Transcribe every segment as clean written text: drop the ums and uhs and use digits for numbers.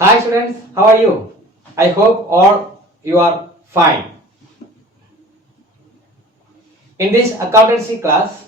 Hi students, how are you? I hope all you are fine. In this accountancy class,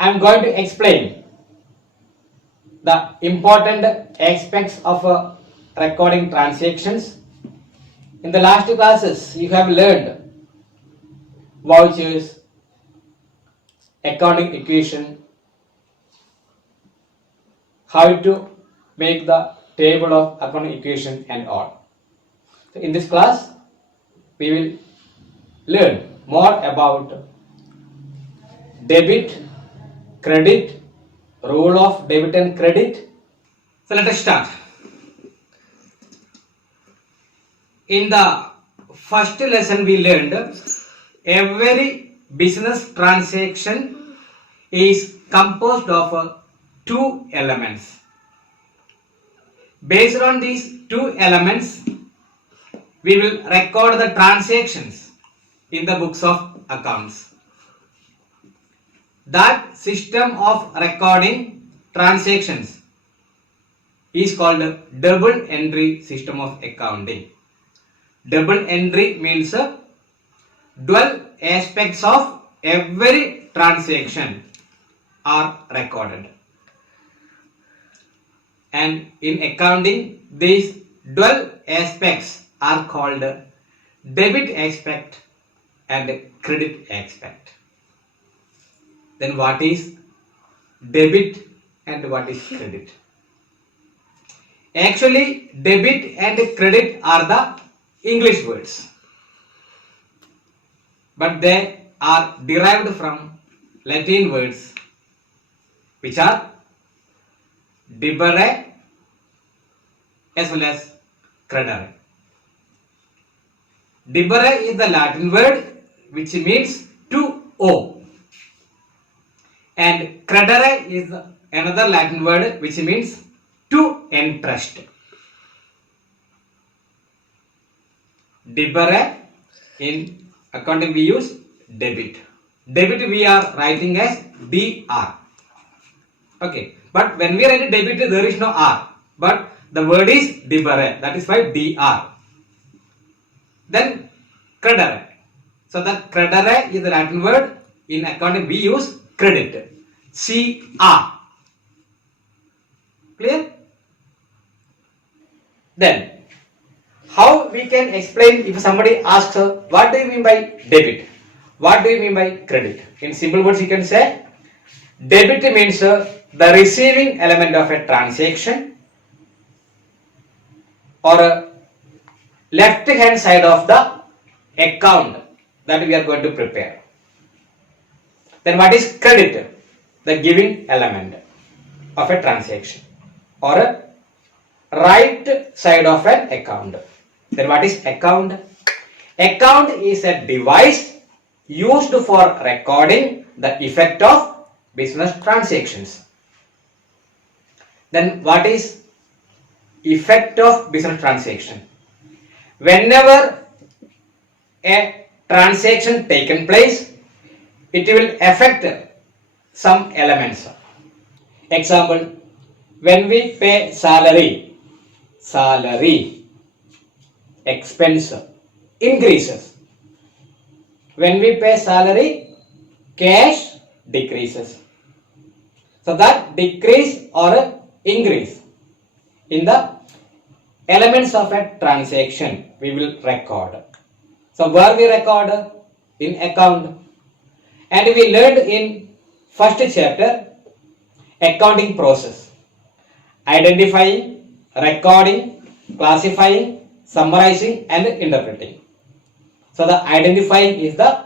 I am going to explain the important aspects of recording transactions. In the last classes, you have learned vouchers, accounting equation, how to make the table of accounting equation and all. So in this class, we will learn more about debit, credit, rule of debit and credit. So let us start. In the first lesson we learned every business transaction is composed of two elements. Based on these two elements, we will record the transactions in the books of accounts. That system of recording transactions is called double entry system of accounting. Double entry means 12 aspects of every transaction are recorded. And in accounting, these 12 aspects are called debit aspect and credit aspect. Then what is debit and what is credit? Actually, debit and credit are the English words, but they are derived from Latin words which are debere as well as credere. Debere is the Latin word which means to owe, and credere is another Latin word which means to entrust. Debere, in accounting we use debit. Debit we are writing as DR. Okay, but when we write debit there is no R, but the word is debere, that is why DR. Then credere. So the credere is the Latin word. In accounting we use credit. CR. Clear? Then how we can explain if somebody asks what do you mean by debit? What do you mean by credit? In simple words you can say debit means the receiving element of a transaction or left hand side of the account that we are going to prepare. Then what is credit? The giving element of a transaction or a right side of an account. Then what is account? Account is a device used for recording the effect of business transactions. Then what is effect of business transaction? Whenever a transaction taken place, it will affect some elements. Example, when we pay salary, expense increases. When we pay salary, cash decreases. So that decrease or increase in the elements of a transaction we will record. So where we record? In account. And we learned in first chapter accounting process. Identifying, recording, classifying, summarizing and interpreting. So the identifying is the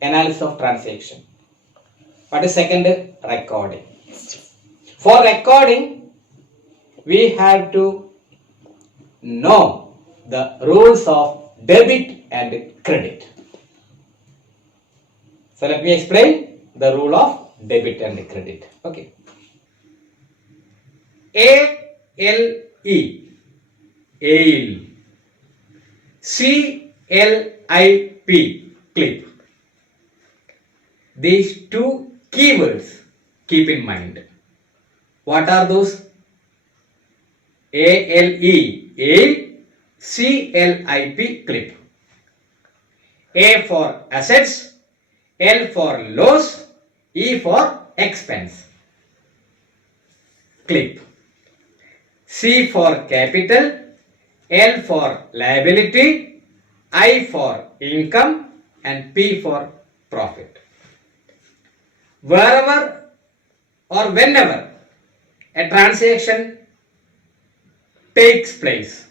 analysis of transaction. What is second? Recording. For recording, we have to know the rules of debit and credit. So let me explain the rule of debit and credit. Okay. ALE, ale. CLIP, clip. These two keywords keep in mind. What are those? A-L-E, ale, C-L-I-P, clip. A for assets, L for loss, E for expense, clip. C for capital, L for liability, I for income, and P for profit. Wherever or whenever a transaction takes place,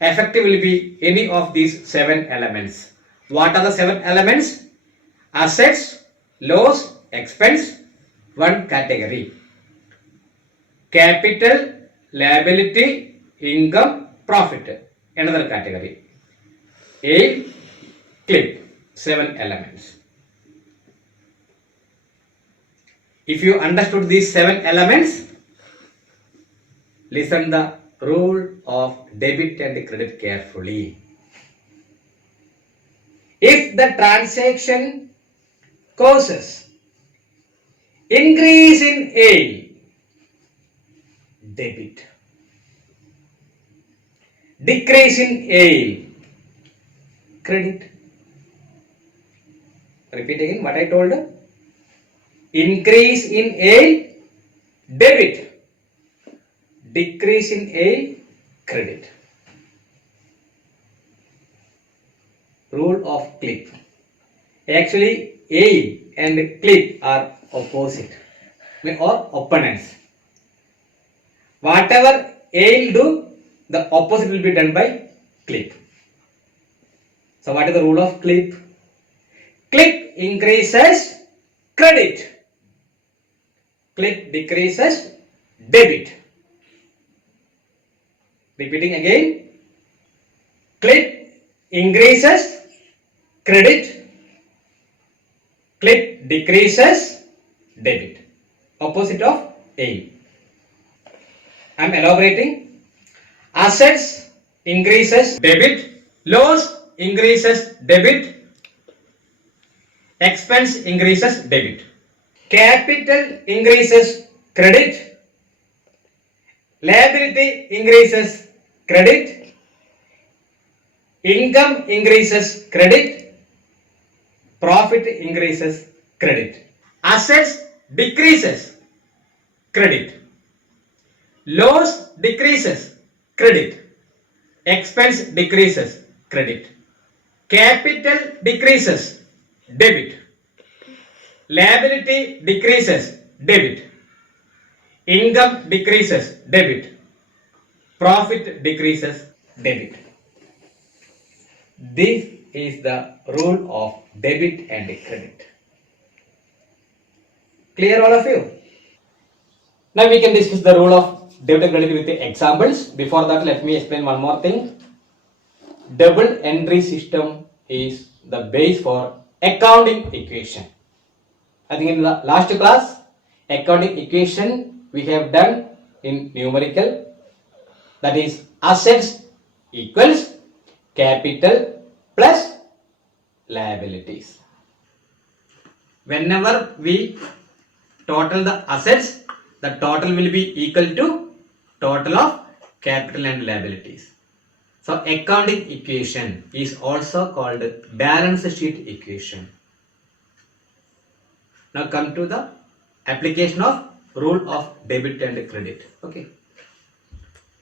effective will be any of these 7 elements. What are the 7 elements? Assets, loss, expense, one category. Capital, liability, income, profit, another category. A, clip, 7 elements. If you understood these 7 elements, listen the rule of debit and credit carefully. If the transaction causes increase in A, debit. Decrease in A, credit. Repeat again what I told. Increase in A, debit. Decrease in A, credit. Rule of clip. Actually, A and clip are opposite or opponents. Whatever A will do, the opposite will be done by clip. So, what is the rule of clip? Clip increases credit. Clip decreases debit. Repeating again. Clip increases credit. Clip decreases debit. Opposite of A. I am elaborating. Assets increases debit. Loss increases debit. Expense increases debit. Capital increases credit. Liability increases credit. Income increases credit. Profit increases credit. Assets decreases credit. Loss decreases credit. Expense decreases credit. Capital decreases debit. Liability decreases debit. Income decreases debit. Profit decreases debit. This is the rule of debit and credit. Clear all of you? Now we can discuss the rule of debit and credit with the examples. Before that, let me explain one more thing. Double entry system is the base for accounting equation. I think in the last class, accounting equation we have done in numerical, that is assets equals capital plus liabilities. Whenever we total the assets, the total will be equal to total of capital and liabilities. So accounting equation is also called balance sheet equation. Now come to the application of rule of debit and credit. Okay.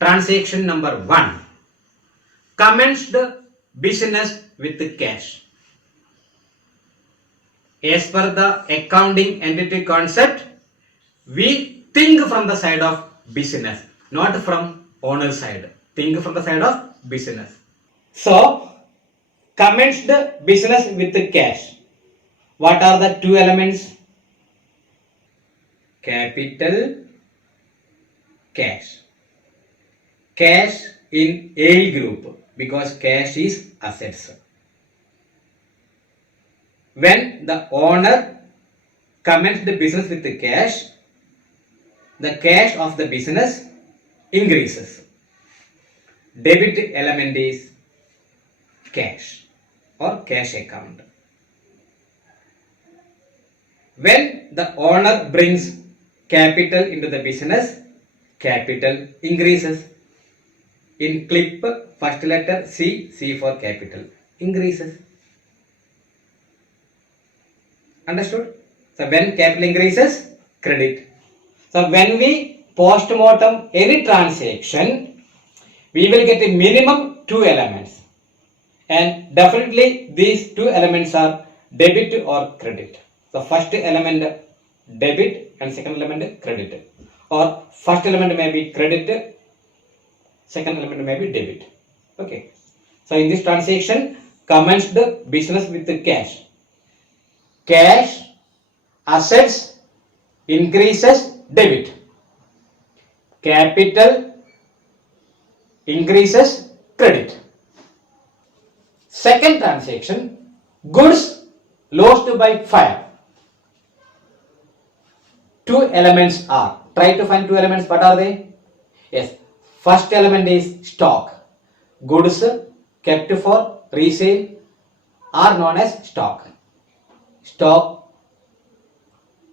Transaction number 1. Commenced business with cash. As per the accounting entity concept, we think from the side of business, not from owner side. Think from the side of business. So, commenced business with cash. What are the 2 elements? Capital, cash. Cash in A group because cash is assets. When the owner commenced the business with the cash of the business increases. Debit element is cash or cash account. When the owner brings capital into the business, capital increases. In clip, first letter C, C for capital, increases. Understood? So when capital increases, credit. So when we post-mortem any transaction, we will get a minimum two elements. And definitely these two elements are debit or credit. So first element debit and second element credit. Or first element may be credit, second element may be debit. Okay. So in this transaction, commenced business with the cash. Cash, assets, increases, debit. Capital, increases, credit. Second transaction, goods lost by fire. Two elements are. Try to find two elements. What are they? Yes. First element is stock. Goods kept for resale are known as stock. Stock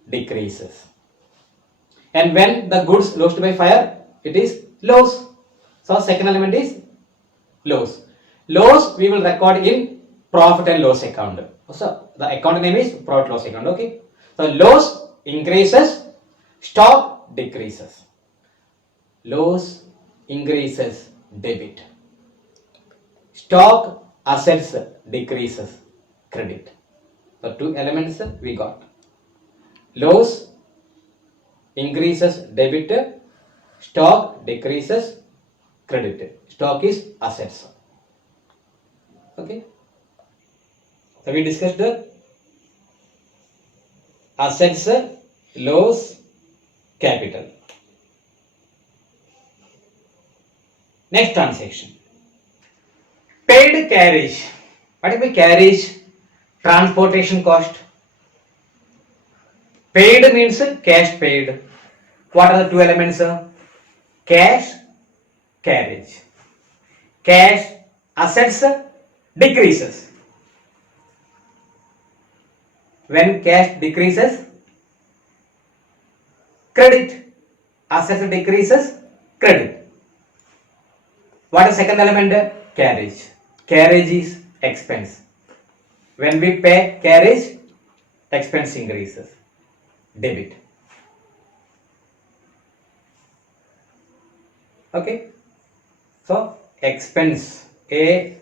decreases. And when the goods lost by fire, it is loss. So second element is loss. Loss we will record in profit and loss account. So the account name is profit loss account. Okay. So loss increases, stock decreases. Loss increases, debit. Stock assets decreases, credit. So two elements we got. Loss increases, debit. Stock decreases, credit. Stock is assets. Okay. So we discussed the assets, loss, capital. Next transaction. Paid carriage. What is the carriage? Transportation cost. Paid means cash paid. What are the two elements? Cash, carriage. Cash, assets decreases. When cash decreases, credit. Assets decreases, credit. What is second element? Carriage. Carriage is expense. When we pay carriage, expense increases. Debit. Okay. So expense, A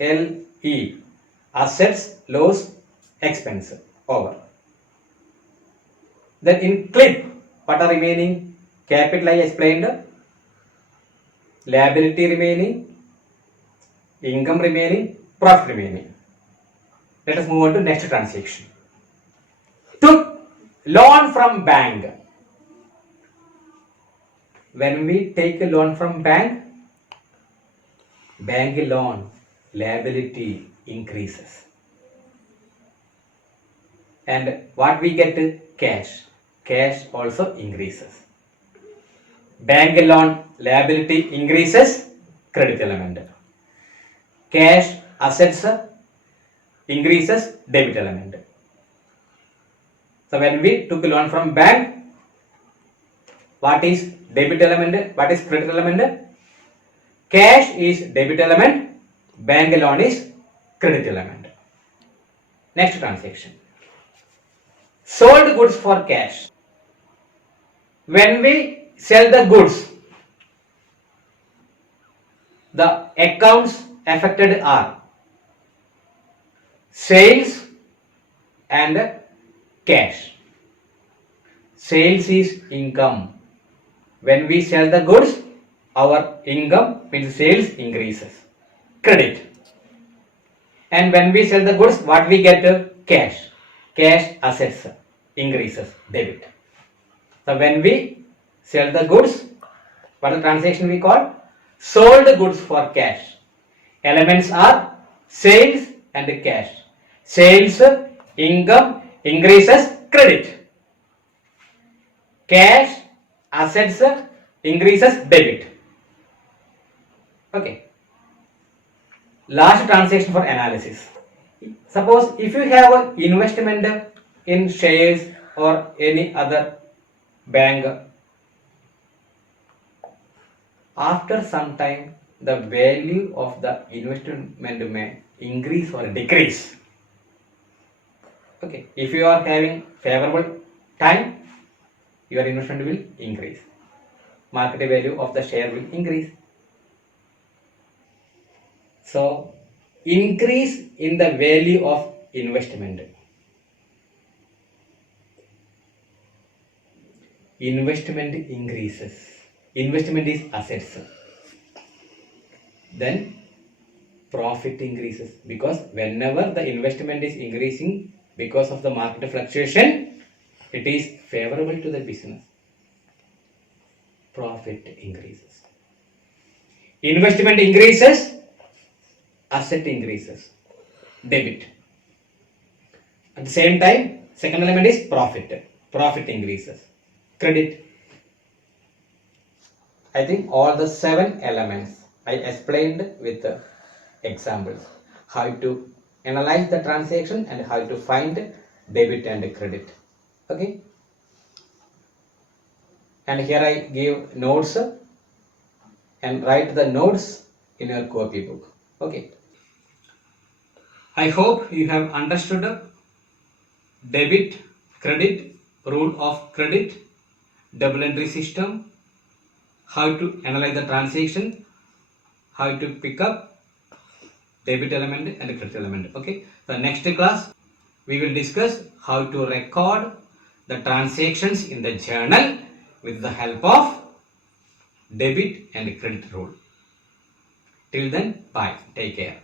L E, assets, loss, expense, over. Then in clip, what are remaining? Capital I explained, liability remaining, income remaining, profit remaining. Let us move on to next transaction. Took loan from bank. When we take a loan from bank loan liability increases. And what we get? Cash. Cash also increases. Bank loan liability increases, credit element. Cash assets increases, debit element. So when we took a loan from bank, what is debit element? What is credit element? Cash is debit element, bank loan is credit element. Next transaction. Sold goods for cash. When we sell the goods, the accounts affected are sales and cash. Sales is income. When we sell the goods, our income means sales increases. Credit. And when we sell the goods, what we get? Cash. Cash assets increases, debit. So when we sell the goods, what is the transaction we call? Sold goods for cash. Elements are sales and cash. Sales, income, increases, credit. Cash, assets, increases, debit. Okay. Last transaction for analysis. Suppose if you have an investment in shares or any other bank, After some time, the value of the investment may increase or decrease. Okay, if you are having favorable time, your investment will increase. Market value of the share will increase. So, increase in the value of investment. Investment increases. Investment is assets. Then profit increases, because whenever the investment is increasing because of the market fluctuation, it is favorable to the business. Profit increases. Investment increases, asset increases, debit. At the same time, second element is profit. Profit increases. Credit. I think all the 7 elements I explained with examples. How to analyze the transaction and how to find debit and credit. Okay. And here I give notes and write the notes in your copybook. Okay. I hope you have understood debit, credit, rule of credit, double entry system, how to analyze the transaction, how to pick up debit element and credit element. Okay. The next class we will discuss how to record the transactions in the journal with the help of debit and credit rule. Till then, bye. Take care.